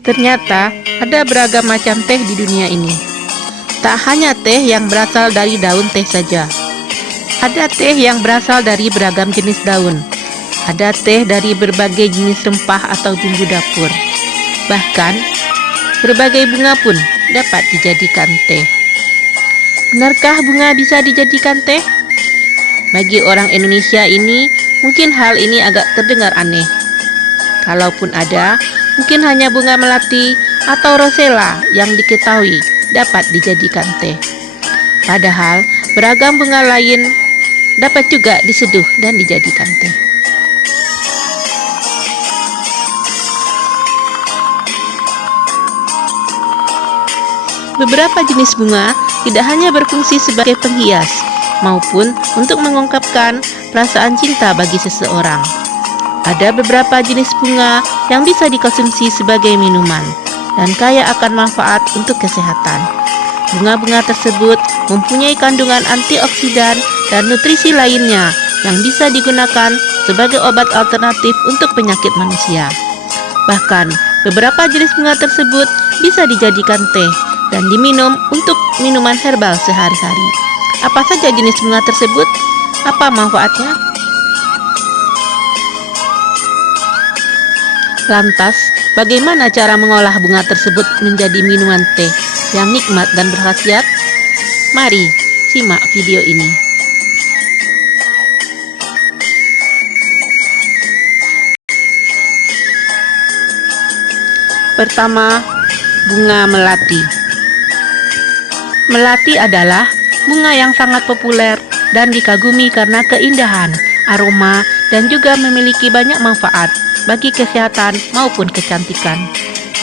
Ternyata ada beragam macam teh di dunia ini. Tak hanya teh yang berasal dari daun teh saja. Ada teh yang berasal dari beragam jenis daun. Ada teh dari berbagai jenis rempah atau bumbu dapur. Bahkan, berbagai bunga pun dapat dijadikan teh. Benarkah bunga bisa dijadikan teh? Bagi orang Indonesia ini, mungkin hal ini agak terdengar aneh. Kalaupun ada, mungkin hanya bunga melati atau rosella yang diketahui dapat dijadikan teh. Padahal, beragam bunga lain dapat juga diseduh dan dijadikan teh. Beberapa jenis bunga tidak hanya berfungsi sebagai penghias, maupun untuk mengungkapkan perasaan cinta bagi seseorang. Ada beberapa jenis bunga yang bisa dikonsumsi sebagai minuman dan kaya akan manfaat untuk kesehatan. Bunga-bunga tersebut mempunyai kandungan antioksidan dan nutrisi lainnya yang bisa digunakan sebagai obat alternatif untuk penyakit manusia. Bahkan, beberapa jenis bunga tersebut bisa dijadikan teh dan diminum untuk minuman herbal sehari-hari. Apa saja jenis bunga tersebut? Apa manfaatnya? Lantas, bagaimana cara mengolah bunga tersebut menjadi minuman teh yang nikmat dan berkhasiat? Mari simak video ini. Pertama, bunga melati. Melati adalah bunga yang sangat populer dan dikagumi karena keindahan, aroma, dan juga memiliki banyak manfaat bagi kesehatan maupun kecantikan.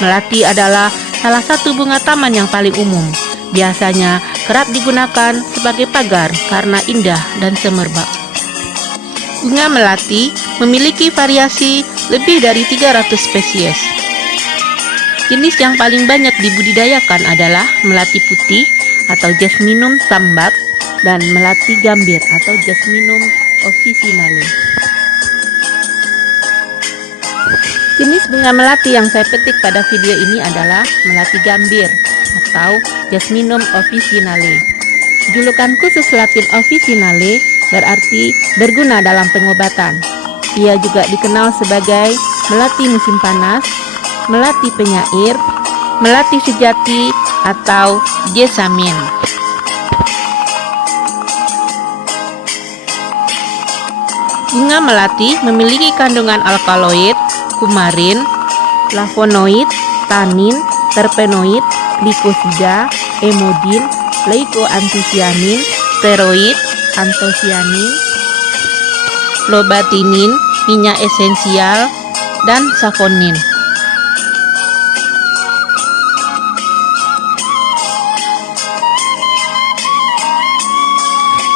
Melati adalah salah satu bunga taman yang paling umum. Biasanya kerap digunakan sebagai pagar karena indah dan semerbak. Bunga melati memiliki variasi lebih dari 300 spesies. Jenis yang paling banyak dibudidayakan adalah melati putih atau Jasminum sambac dan melati gambir atau Jasminum officinale. Jenis bunga melati yang saya petik pada video ini adalah melati gambir atau Jasminum officinale. Julukan khusus Latin officinale berarti berguna dalam pengobatan. Ia juga dikenal sebagai melati musim panas, melati penyair, melati sejati, atau jessamine. Bunga melati memiliki kandungan alkaloid, kumarin, flavonoid, tanin, terpenoid, glikosida, emodin, leukoantisianin, steroid, antosianin, lobatinin, minyak esensial, dan saponin.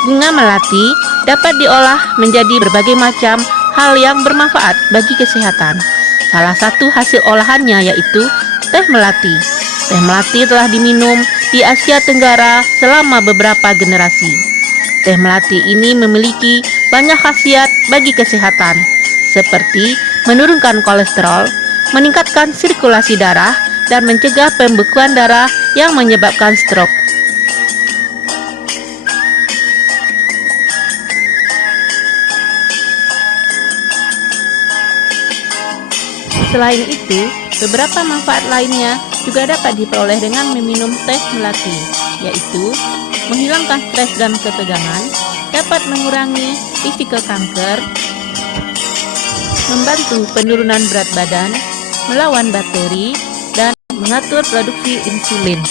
Bunga melati dapat diolah menjadi berbagai macam hal yang bermanfaat bagi kesehatan. Salah satu hasil olahannya yaitu teh melati. Teh melati telah diminum di Asia Tenggara selama beberapa generasi. Teh melati ini memiliki banyak khasiat bagi kesehatan, seperti menurunkan kolesterol, meningkatkan sirkulasi darah, dan mencegah pembekuan darah yang menyebabkan stroke. Selain itu, beberapa manfaat lainnya juga dapat diperoleh dengan meminum teh melati, yaitu menghilangkan stres dan ketegangan, dapat mengurangi risiko kanker, membantu penurunan berat badan, melawan bakteri, dan mengatur produksi insulin.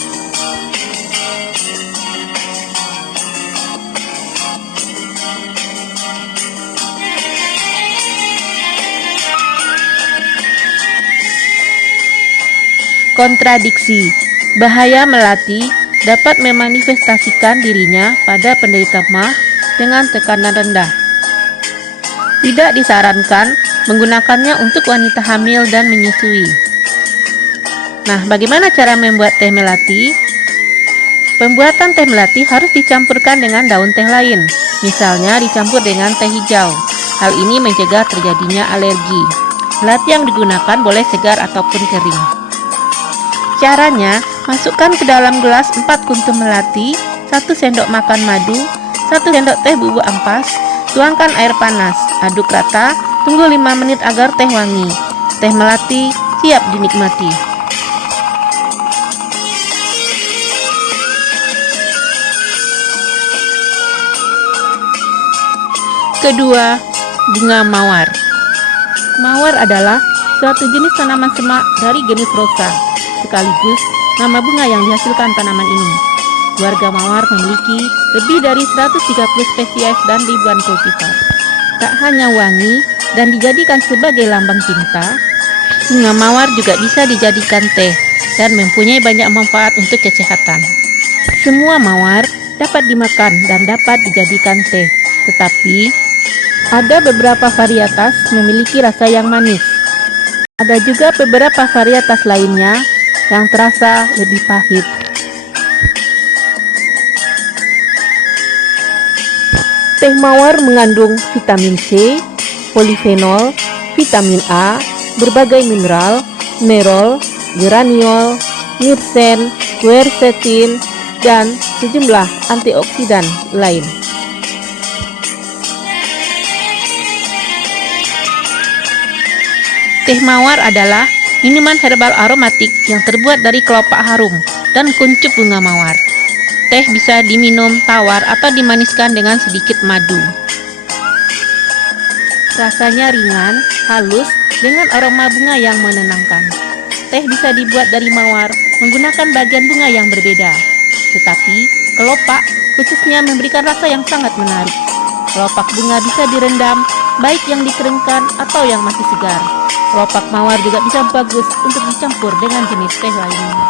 Kontradiksi. Bahaya melati dapat memanifestasikan dirinya pada penderita MAH dengan tekanan rendah. Tidak disarankan menggunakannya untuk wanita hamil dan menyusui. Nah, bagaimana cara membuat teh melati? Pembuatan teh melati harus dicampurkan dengan daun teh lain, misalnya dicampur dengan teh hijau. Hal ini mencegah terjadinya alergi. Melati yang digunakan boleh segar ataupun kering. Caranya, masukkan ke dalam gelas 4 kuntum melati, 1 sendok makan madu, 1 sendok teh bubuk ampas, tuangkan air panas, aduk rata, tunggu 5 menit agar teh wangi. Teh melati siap dinikmati. Kedua, bunga mawar. Mawar adalah suatu jenis tanaman semak dari genus Rosa, sekaligus nama bunga yang dihasilkan tanaman ini. Keluarga mawar memiliki lebih dari 130 spesies dan ribuan kultivar. Tak hanya wangi dan dijadikan sebagai lambang cinta, bunga mawar juga bisa dijadikan teh dan mempunyai banyak manfaat untuk kesehatan. Semua mawar dapat dimakan dan dapat dijadikan teh, tetapi ada beberapa varietas memiliki rasa yang manis. Ada juga beberapa varietas lainnya yang terasa lebih pahit. Teh mawar mengandung vitamin C, polifenol, vitamin A, berbagai mineral, merol, geraniol, mirsen, quercetin, dan sejumlah antioksidan lain. Teh mawar adalah minuman herbal aromatik yang terbuat dari kelopak harum dan kuncup bunga mawar. Teh bisa diminum tawar atau dimaniskan dengan sedikit madu. Rasanya ringan, halus, dengan aroma bunga yang menenangkan. Teh bisa dibuat dari mawar menggunakan bagian bunga yang berbeda. Tetapi, kelopak khususnya memberikan rasa yang sangat menarik. Kelopak bunga bisa direndam, baik yang dikeringkan atau yang masih segar. Kelopak mawar juga bisa bagus untuk dicampur dengan jenis teh lainnya.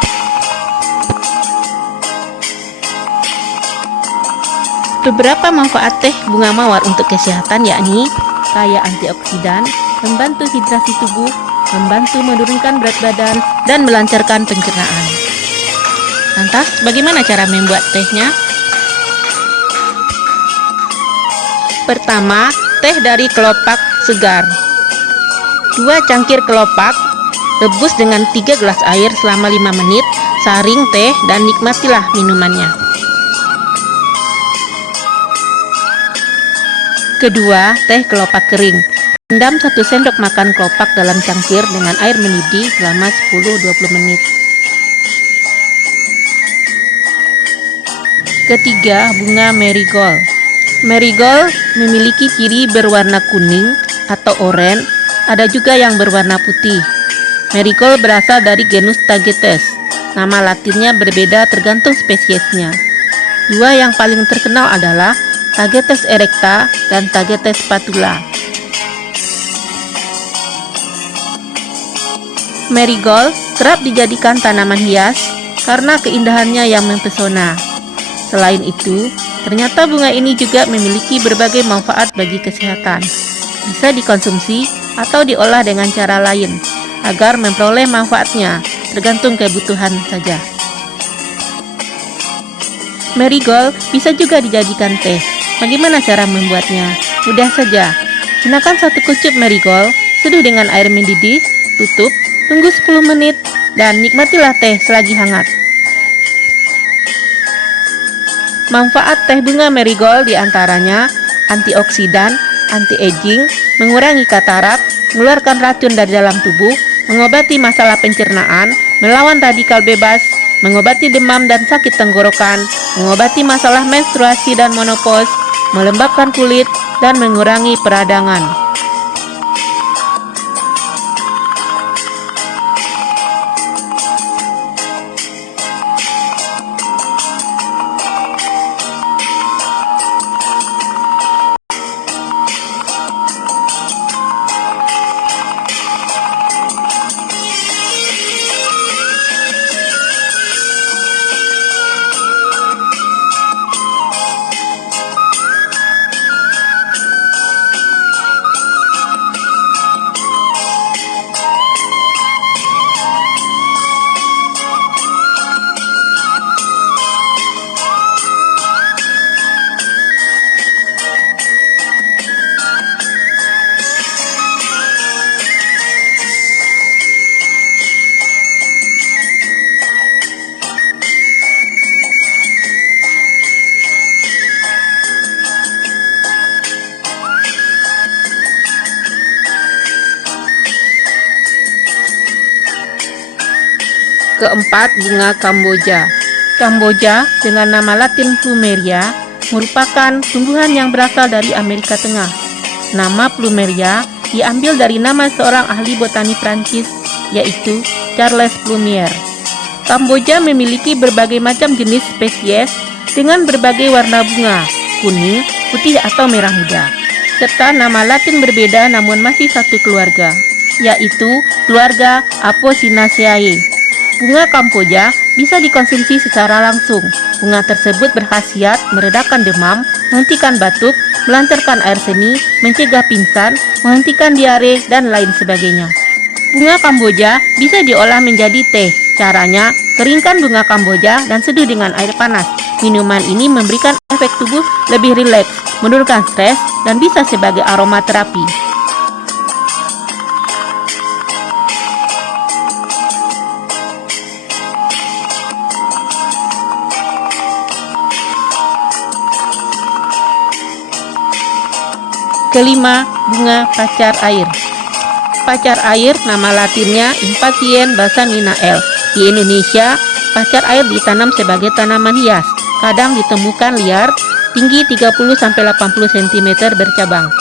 Beberapa manfaat teh bunga mawar untuk kesehatan yakni kaya antioksidan, membantu hidrasi tubuh, membantu menurunkan berat badan, dan melancarkan pencernaan. Lantas, bagaimana cara membuat tehnya? Pertama, teh dari kelopak segar. 2 cangkir kelopak, rebus dengan 3 gelas air selama 5 menit, saring teh dan nikmatilah minumannya. Kedua, teh kelopak kering. Rendam 1 sendok makan kelopak dalam cangkir dengan air mendidih selama 10-20 menit. Ketiga, bunga marigold. Marigold memiliki ciri berwarna kuning atau oranye, ada juga yang berwarna putih. Marigold berasal dari genus Tagetes. Nama latinnya berbeda tergantung spesiesnya. 2 yang paling terkenal adalah Tagetes erecta dan Tagetes patula. Marigold kerap dijadikan tanaman hias karena keindahannya yang mempesona. Selain itu, ternyata bunga ini juga memiliki berbagai manfaat bagi kesehatan. Bisa dikonsumsi atau diolah dengan cara lain agar memperoleh manfaatnya, tergantung kebutuhan saja. Marigold bisa juga dijadikan teh. Bagaimana cara membuatnya? Mudah saja. Gunakan 1 kuncup marigold, seduh dengan air mendidih, tutup, tunggu 10 menit, dan nikmatilah teh selagi hangat. Manfaat teh bunga marigold diantaranya antioksidan, anti-aging, mengurangi katarak, mengeluarkan racun dari dalam tubuh, mengobati masalah pencernaan, melawan radikal bebas, mengobati demam dan sakit tenggorokan, mengobati masalah menstruasi dan menopause, melembabkan kulit, dan mengurangi peradangan. Keempat, bunga Kamboja. Kamboja dengan nama Latin Plumeria merupakan tumbuhan yang berasal dari Amerika Tengah. Nama Plumeria diambil dari nama seorang ahli botani Prancis, yaitu Charles Plumier. Kamboja memiliki berbagai macam jenis spesies dengan berbagai warna bunga, kuning, putih atau merah muda, serta nama Latin berbeda namun masih satu keluarga, yaitu keluarga Apocynaceae. Bunga Kamboja bisa dikonsumsi secara langsung. Bunga tersebut berkhasiat meredakan demam, menghentikan batuk, melancarkan air seni, mencegah pingsan, menghentikan diare, dan lain sebagainya. Bunga Kamboja bisa diolah menjadi teh. Caranya, keringkan bunga Kamboja dan seduh dengan air panas. Minuman ini memberikan efek tubuh lebih rileks, menurunkan stres, dan bisa sebagai aromaterapi. Kelima, bunga pacar air. Pacar air nama latinnya Impatiens basaninae. Di Indonesia, pacar air ditanam sebagai tanaman hias. Kadang ditemukan liar, tinggi 30-80 cm bercabang.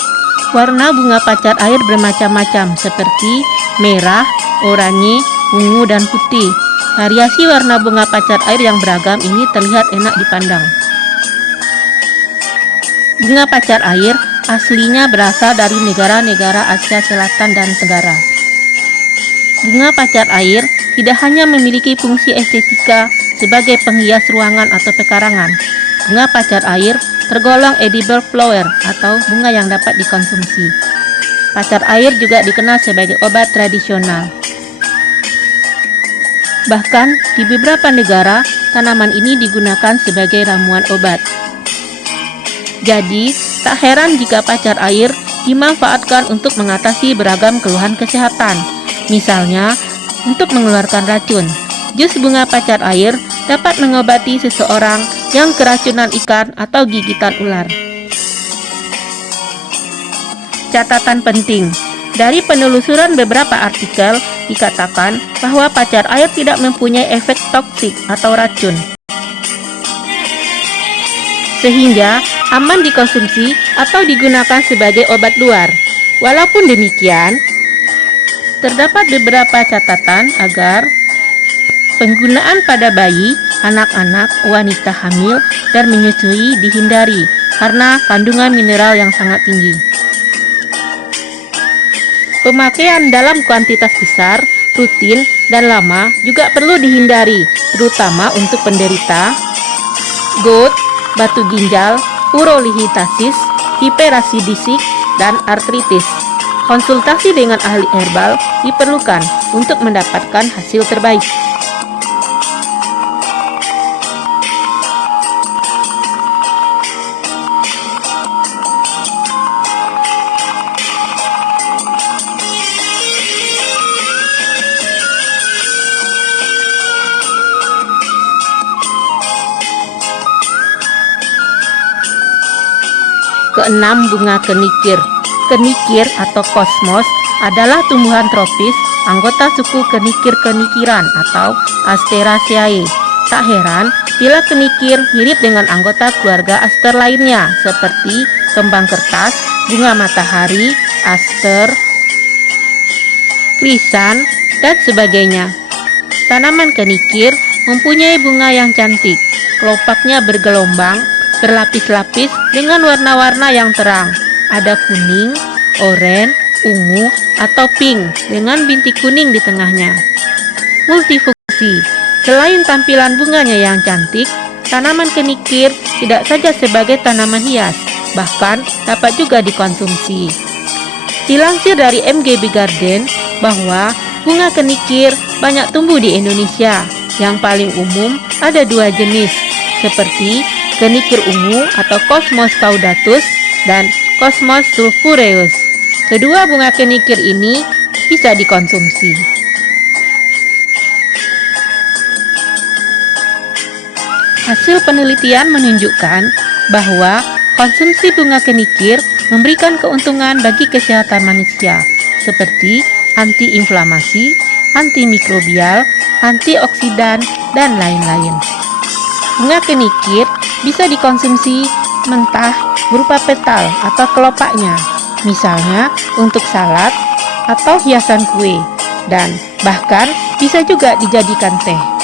Warna bunga pacar air bermacam-macam seperti merah, oranye, ungu, dan putih. Variasi warna bunga pacar air yang beragam ini terlihat enak dipandang. Bunga pacar air aslinya berasal dari negara-negara Asia Selatan dan Tenggara. Bunga pacar air tidak hanya memiliki fungsi estetika sebagai penghias ruangan atau pekarangan. Bunga pacar air tergolong edible flower atau bunga yang dapat dikonsumsi. Pacar air juga dikenal sebagai obat tradisional. Bahkan di beberapa negara, tanaman ini digunakan sebagai ramuan obat. Jadi, tak heran jika pacar air dimanfaatkan untuk mengatasi beragam keluhan kesehatan. Misalnya, untuk mengeluarkan racun. Jus bunga pacar air dapat mengobati seseorang yang keracunan ikan atau gigitan ular. Catatan penting, dari penelusuran beberapa artikel dikatakan bahwa pacar air tidak mempunyai efek toksik atau racun, sehingga aman dikonsumsi atau digunakan sebagai obat luar. Walaupun demikian, terdapat beberapa catatan agar penggunaan pada bayi, anak-anak, wanita hamil, dan menyusui dihindari karena kandungan mineral yang sangat tinggi. Pemakaian dalam kuantitas besar, rutin, dan lama juga perlu dihindari, terutama untuk penderita gout, batu ginjal, urolihitasis, hiperasidisis, dan artritis. Konsultasi dengan ahli herbal diperlukan untuk mendapatkan hasil terbaik. Keenam, bunga kenikir. Kenikir atau kosmos adalah tumbuhan tropis anggota suku kenikir-kenikiran atau Asteraceae. Tak heran bila kenikir mirip dengan anggota keluarga aster lainnya seperti kembang kertas, bunga matahari, aster, krisan, dan sebagainya. Tanaman kenikir mempunyai bunga yang cantik. Kelopaknya bergelombang, berlapis-lapis dengan warna-warna yang terang. Ada kuning, oranye, ungu, atau pink dengan bintik kuning di tengahnya. Multifungsi. Selain tampilan bunganya yang cantik, tanaman kenikir tidak saja sebagai tanaman hias, bahkan dapat juga dikonsumsi. Dilansir dari MGB Garden bahwa bunga kenikir banyak tumbuh di Indonesia. Yang paling umum ada dua jenis, seperti kenikir ungu atau Cosmos caudatus dan Cosmos sulphureus. Kedua bunga kenikir ini bisa dikonsumsi. Hasil penelitian menunjukkan bahwa konsumsi bunga kenikir memberikan keuntungan bagi kesehatan manusia, seperti antiinflamasi, antimikrobial, antioksidan, dan lain-lain. Bunga kenikir bisa dikonsumsi mentah berupa petal atau kelopaknya, misalnya untuk salad atau hiasan kue, dan bahkan bisa juga dijadikan teh.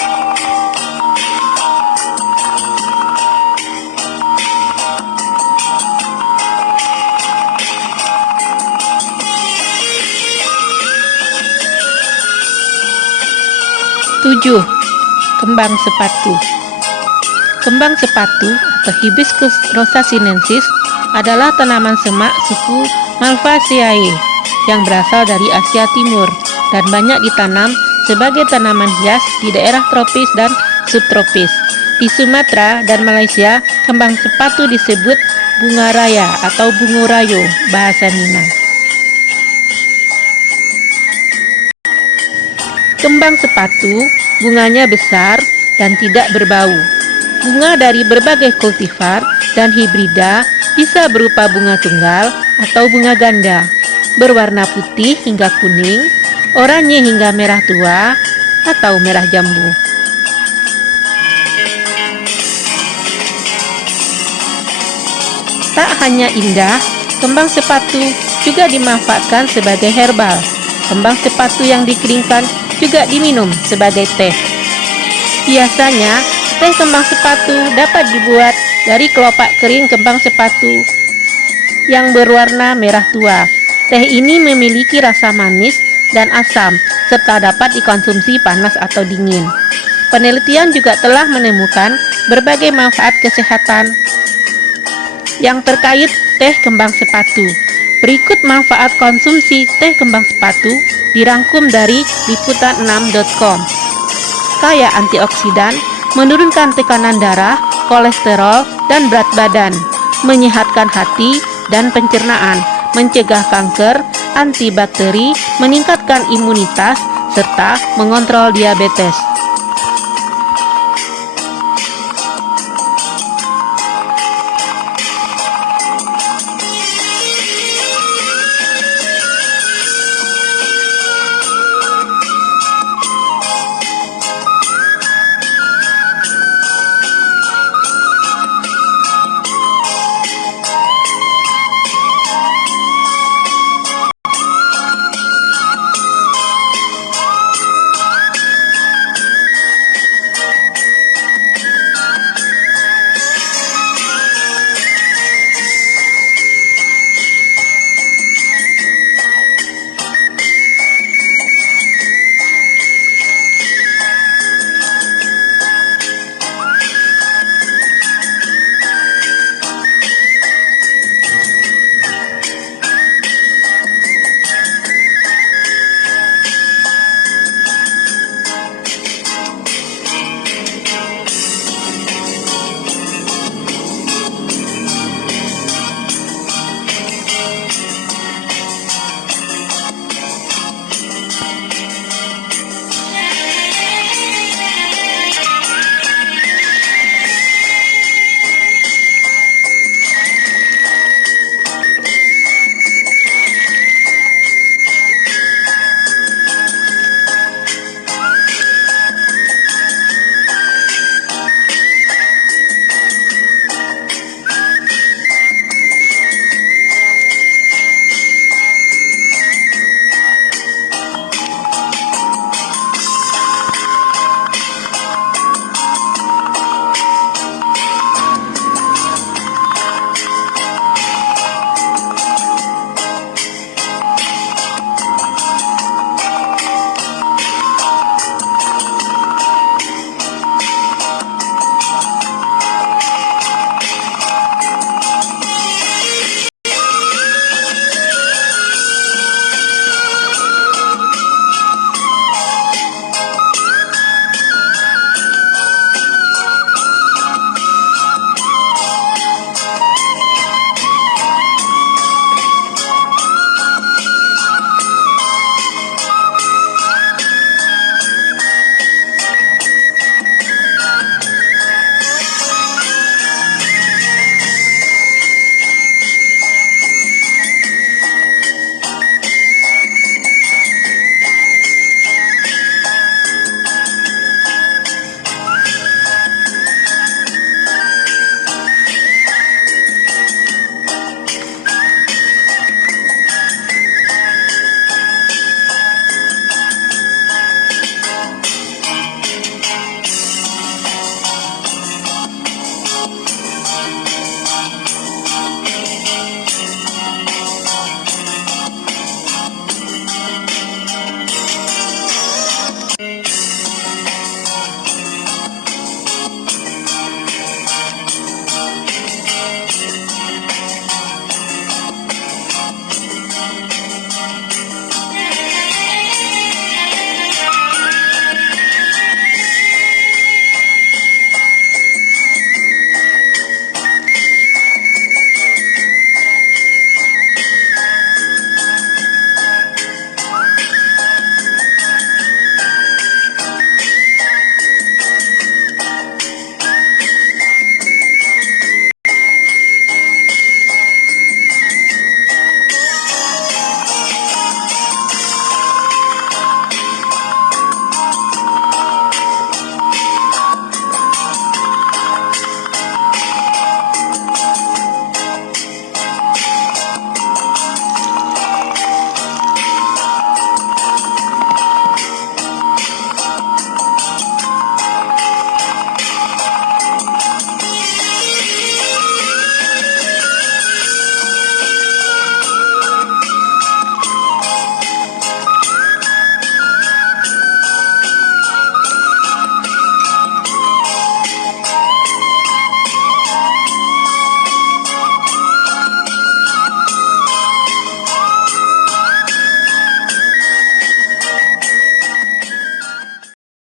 Tujuh, kembang sepatu. Kembang sepatu atau Hibiscus rosa sinensis adalah tanaman semak suku Malvaceae yang berasal dari Asia Timur dan banyak ditanam sebagai tanaman hias di daerah tropis dan subtropis. Di Sumatera dan Malaysia, kembang sepatu disebut bunga raya atau bungo rayo bahasa Minang. Kembang sepatu bunganya besar dan tidak berbau. Bunga dari berbagai kultivar dan hibrida bisa berupa bunga tunggal atau bunga ganda, berwarna putih hingga kuning, oranye hingga merah tua, atau merah jambu. Tak hanya indah, kembang sepatu juga dimanfaatkan sebagai herbal. Kembang sepatu yang dikeringkan juga diminum sebagai teh. Biasanya, teh kembang sepatu dapat dibuat dari kelopak kering kembang sepatu yang berwarna merah tua. Teh ini memiliki rasa manis dan asam, serta dapat dikonsumsi panas atau dingin. Penelitian juga telah menemukan berbagai manfaat kesehatan yang terkait teh kembang sepatu. Berikut manfaat konsumsi teh kembang sepatu dirangkum dari liputan6.com. Kaya antioksidan, menurunkan tekanan darah, kolesterol, dan berat badan, menyehatkan hati dan pencernaan, mencegah kanker, antibakteri, meningkatkan imunitas, serta mengontrol diabetes.